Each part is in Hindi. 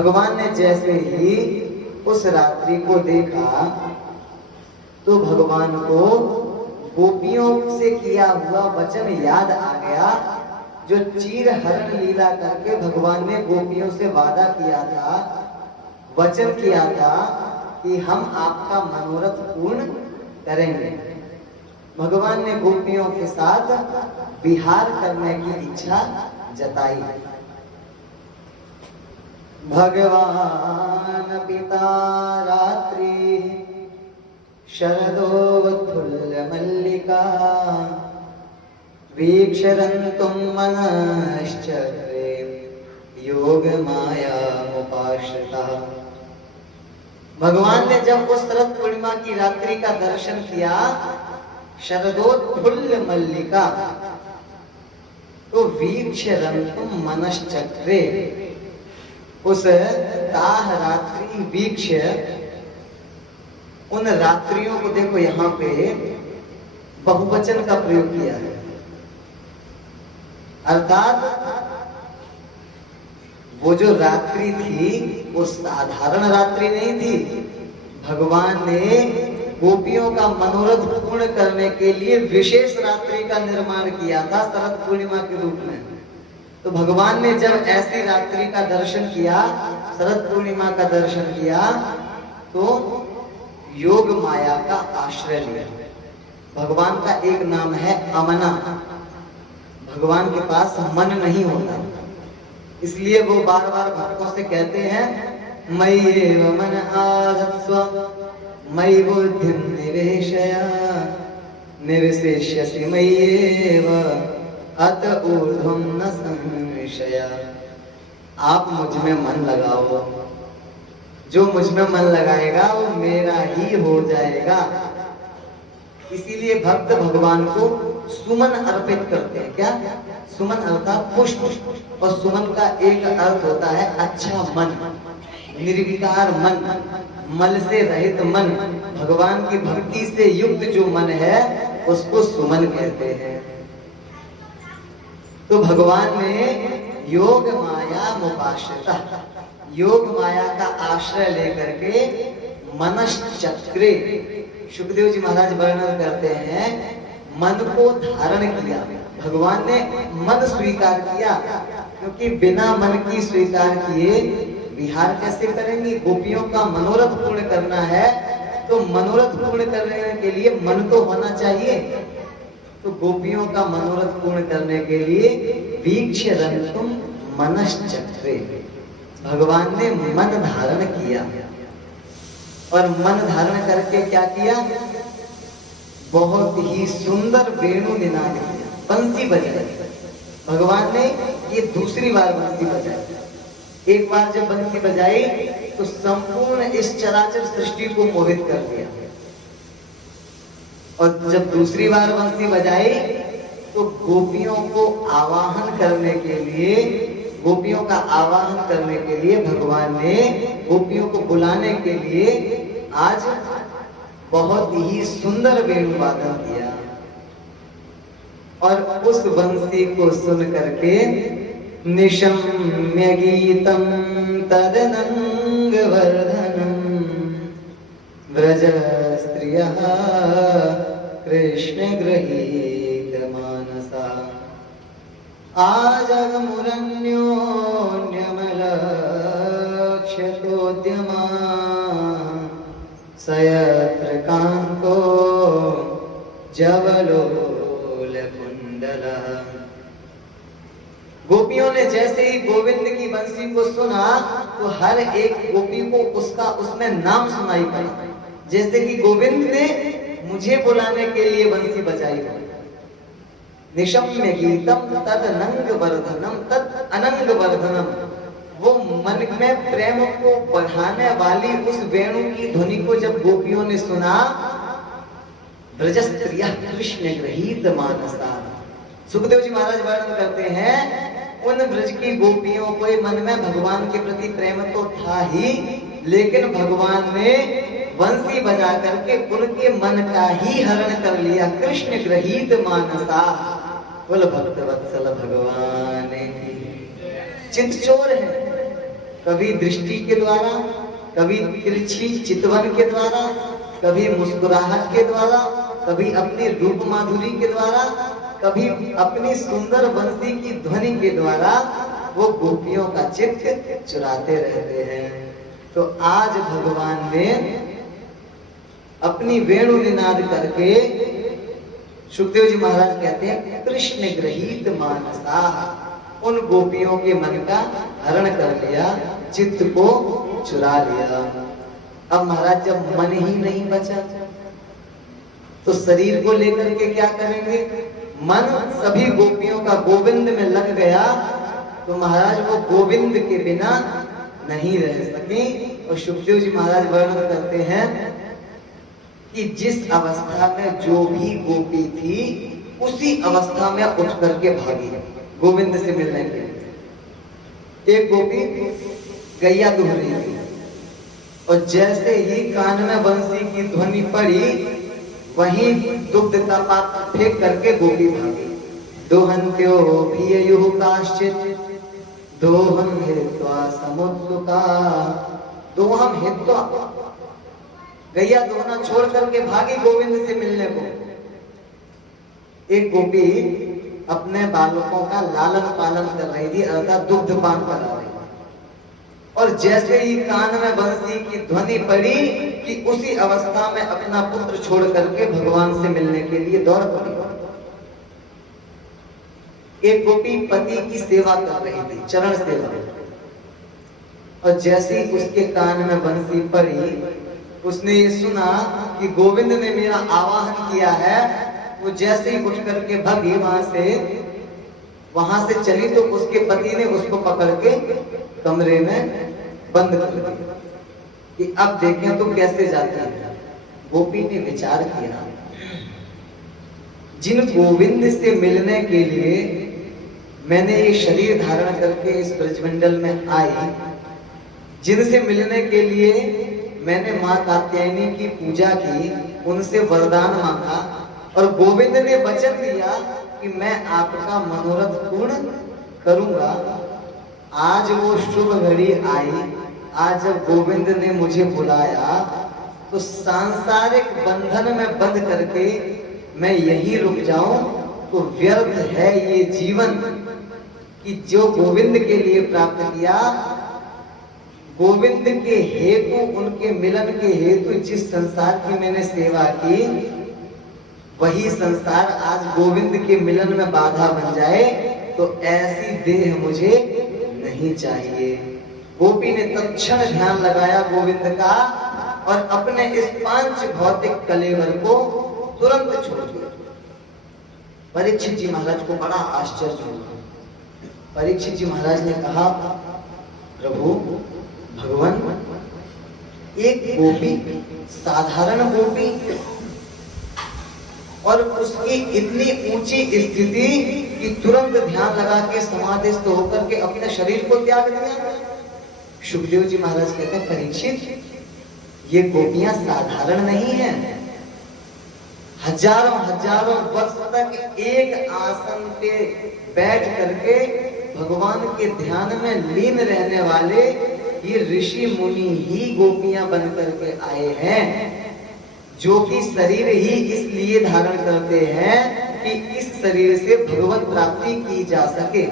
भगवान ने जैसे ही उस रात्रि को देखा तो भगवान को गोपियों से किया हुआ वचन याद आ गया, जो चीर हरण लीला करके भगवान ने गोपियों से वादा किया था, वचन किया था कि हम आपका मनोरथ पूर्ण करेंगे। भगवान ने गोपियों के साथ विहार करने की इच्छा जताई। भगवान पिता रात्रि शरदोत्फुल्ल मल्लिका वीक्षरन्तुं मनश्चक्रे योग माया उपाश्रिता। भगवान ने जब उस शरद पूर्णिमा की रात्रि का दर्शन किया, शरदोत्फुल्ल मल्लिका, तो वीक्षरन्तुं मनश्चक्रे, उस ताह रात्रि वीक्ष, उन रात्रियों को देखो यहां पे बहुवचन का प्रयोग किया है, अर्थात वो जो रात्रि थी वो साधारण रात्रि नहीं थी। भगवान ने गोपियों का मनोरथ पूर्ण करने के लिए विशेष रात्रि का निर्माण किया था शरद पूर्णिमा के रूप में। तो भगवान ने जब ऐसी रात्रि का दर्शन किया, शरद पूर्णिमा का दर्शन किया, तो योग माया का आश्रय लिया। भगवान का एक नाम है अमना। भगवान के पास मन नहीं होता, इसलिए वो बार बार भक्तों से कहते हैं, मय्येव मन आधत्स्व मयि बुद्धिं निवेशय निवसिष्यसि मय्येव अत ऊर्ध्वं न संशय। आप मुझ में मन लगाओ, जो मुझ में मन लगाएगा वो मेरा ही हो जाएगा। इसीलिए भक्त भगवान को सुमन अर्पित करते हैं। क्या? सुमन अर्थात पुष्प, और सुमन का एक अर्थ होता है अच्छा मन, निर्विकार मन, मल से रहित मन। भगवान की भक्ति से युक्त जो मन है उसको सुमन कहते हैं। तो भगवान ने योग माया मुपाश्रिता, योग माया का आश्रय लेकर के मनश्चक्रे, सुखदेव जी महाराज वर्णन करते हैं, मन को धारण किया। भगवान ने मन स्वीकार किया, क्योंकि बिना मन की स्वीकार किए विहार कैसे करेंगे? गोपियों का मनोरथ पूर्ण करना है, तो मनोरथ पूर्ण करने के लिए मन तो होना चाहिए। तो गोपियों का मनोरथ पूर्ण करने के लिए वीक्षरन्तुं मनश्चक्रे, भगवान ने मन धारण किया। और मन धारण करके क्या किया? बहुत ही सुंदर वेणु निनाद किया, बंसी बजाई। भगवान ने ये दूसरी बार बंसी बजाई। एक बार जब बंसी बजाई तो संपूर्ण इस चराचर सृष्टि को मोहित कर दिया, और जब दूसरी बार बंसी बजाई तो गोपियों को आवाहन करने के लिए, गोपियों का आवाहन करने के लिए भगवान ने गोपियों को बुलाने के लिए आज बहुत ही सुंदर वेणु वादन किया। और उस बंसी को सुन करके निशम्य गीतम तदनंग वर्धनम व्रज स्त्रियः कृष्ण गृहीत मानसा आजगमुरन्योन्यमलक्ष्यतोद्यमा सयत्र कान्तो जवलोलकुण्डलः। गोपियों ने जैसे ही गोविंद की बंसी को सुना तो हर एक गोपी को उसका उसमें नाम सुनाई पड़ा, जैसे कि गोविंद ने मुझे बुलाने के लिए बंसी बजाई है। निशम्य गीतम तद अनंग वर्धनम, तद अनंग वर्धनम, वो मन में प्रेम को बढ़ाने वाली उस वेणु की ध्वनि को जब गोपियों ने सुना, ब्रजस्त्रियः कृष्ण गृहीत मानसा। सुखदेव जी महाराज वर्णन करते हैं, उन ब्रज की गोपियों के मन में भगवान के प्रति प्रेम तो था ही, लेकिन भगवान ने बंसी बजा करके उनके मन का ही हरण कर लिया। कृष्ण गृहीत मानसा, बोल भक्त वत्सल भगवान की। चितचोर है, कभी दृष्टि के द्वारा, कभी तिरछी चितवन के द्वारा, कभी मुस्कुराहट के द्वारा, कभी अपनी रूप माधुरी के द्वारा, कभी अपनी सुंदर बंसी की ध्वनि के द्वारा वो गोपियों का चित्त चुराते रहते हैं। तो आज भगवान ने अपनी वेणु निनाद करके, सुखदेव जी महाराज कहते हैं, कृष्ण ग्रहीत मानसा, उन गोपियों के मन का हरण कर लिया, चित्त को चुरा लिया। अब महाराज जब मन ही नहीं बचा तो शरीर को लेकर के क्या करेंगे? मन सभी गोपियों का गोविंद में लग गया तो महाराज वो गोविंद के बिना नहीं रह सके। और सुखदेव जी महाराज वर्णन करते हैं कि जिस अवस्था में जो भी गोपी थी उसी अवस्था में उठ करके भागी गोविंद से मिलने के लिए। एक गोपी गैया दूह रही थी और जैसे ही कान में बंसी की ध्वनि पड़ी वहीं दुग्ध का पात्र फेंक करके गोपी भागी। दोहन्त्यो भिययुः काश्चित् दोहं हित्वा समुत्सुका, दोहम हित्वा, गैया दोहना छोड़ करके भागी गोविंद से मिलने को। एक गोपी अपने बालकों का लालन पालन कर रही थी, अर्थात दुग्ध पान करा रही थी, और जैसे ही कान में बंसी की ध्वनि पड़ी कि उसी अवस्था में अपना पुत्र छोड़ करके भगवान से मिलने के लिए दौड़ पड़ी। एक गोपी पति की सेवा कर रही थी, चरण सेवा, और जैसे ही उसके कान में बंसी पड़ी उसने ये सुना कि गोविंद ने मेरा आवाहन किया है। वो जैसे ही उठ करके भागी वहां से चली तो उसके पति ने उसको पकड़ के कमरे में बंद कर दिया कि अब देखें तो कैसे जाती है। गोपी ने विचार किया, जिन गोविंद से मिलने के लिए मैंने ये शरीर धारण करके इस ब्रजमंडल में आई, जिनसे मिलने के लिए मैंने मां कात्यायनी की पूजा की, उनसे वरदान मांगा और गोविंद ने वचन दिया कि मैं आपका मनोरथ पूर्ण करूंगा। आज वो शुभ घड़ी आई, आज जब गोविंद ने मुझे बुलाया तो सांसारिक बंधन में बंध करके मैं यही रुक जाऊं तो व्यर्थ है ये जीवन कि जो गोविंद के लिए प्राप्त किया, गोविंद के हेतु, उनके मिलन के हेतु जिस संसार की मैंने सेवा की, वही संसार आज गोविंद के मिलन में बाधा बन जाए तो ऐसी देह मुझे नहीं चाहिए। गोपी ने तत्क्षण ध्यान लगाया गोविंद का और अपने इस पांच भौतिक कलेवर को तुरंत छोड़ दिया। परीक्षित जी महाराज को बड़ा आश्चर्य हुआ। परीक्षित जी महाराज ने कहा, प्रभु भगवान, एक गोपी, साधारण गोपी, और उसकी इतनी ऊंची स्थिति कि तुरंत ध्यान लगा के समाधिस्थ होकर के अपने शरीर को त्याग दिया। सुखदेव जी महाराज कहते हैं, परीक्षित, ये गोपियां साधारण नहीं है। हजारों हजारों वर्ष तक एक आसन पे बैठ करके भगवान के ध्यान में लीन रहने वाले ये ऋषि मुनि ही गोपियां बन करके आए हैं, जो कि शरीर ही इसलिए धारण करते हैं कि इस शरीर से भगवत प्राप्ति की जा सके।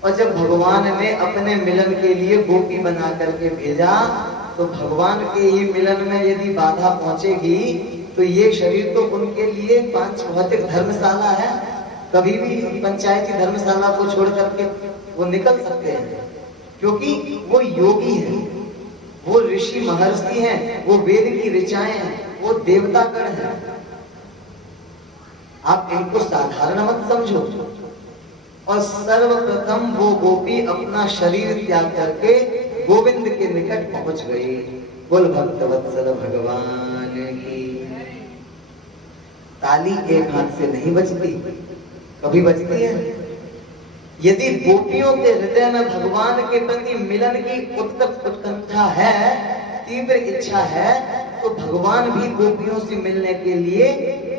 और जब भगवान ने अपने मिलन के लिए गोपी बना करके भेजा तो भगवान के ही मिलन में यदि बाधा पहुंचेगी तो ये शरीर तो उनके लिए पांच भौतिक धर्मशाला है, कभी भी पंचायती धर्मशाला को छोड़ करके वो निकल सकते हैं, क्योंकि वो योगी है, वो ऋषि महर्षि हैं, वो वेद की ऋचाएं हैं, वो देवतागण है। आप इनको साधारण मत समझो। और सर्वप्रथम वो गोपी अपना शरीर त्याग करके गोविंद के निकट पहुंच गई। बोल भक्तवत्सल भगवान की। ताली एक हाथ से नहीं बजती, कभी बजती है। यदि गोपियों के हृदय में भगवान के प्रति मिलन की उत्कट उत्कंठा है, तीव्र इच्छा है, तो भगवान भी गोपियों से मिलने के लिए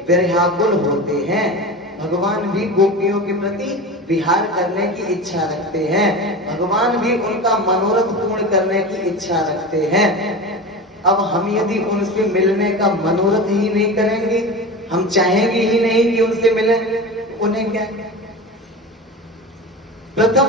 व्याकुल होते हैं। भगवान भी गोपियों के प्रति विहार करने की इच्छा रखते हैं, भगवान भी उनका मनोरथ पूर्ण करने की इच्छा रखते हैं। अब हम यदि उनसे मिलने का मनोरथ ही नहीं करेंगे, हम चाहेंगे ही नहीं कि उनसे मिलें, उन्हें क्या प्रथम